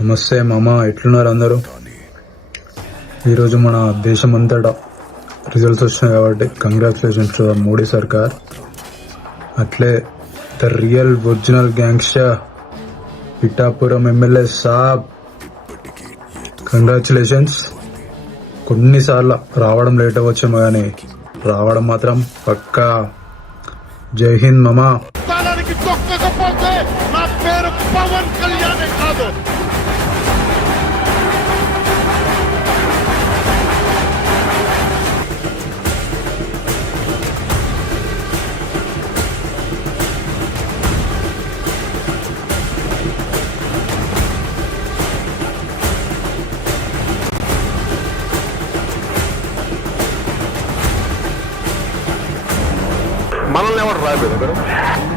నమస్తే మామ, ఎట్లున్నారు అందరూ? ఈరోజు మన దేశం అంతటా రిజల్ట్స్ వచ్చినాయి కాబట్టి కంగ్రాచులేషన్స్ టు మోడీ సర్కార్. అట్లే the real original gangster Pithapuram MLA Saab, congratulations. కొన్నిసార్లు రావడం లేట్ అవ్వచ్చేమో కానీ రావడం మాత్రం పక్కా. జై హింద్ మామా. నా పేరు పవన్ కళ్యాణ్ కాదు. మనల్ని ఎవరు రాలేదు.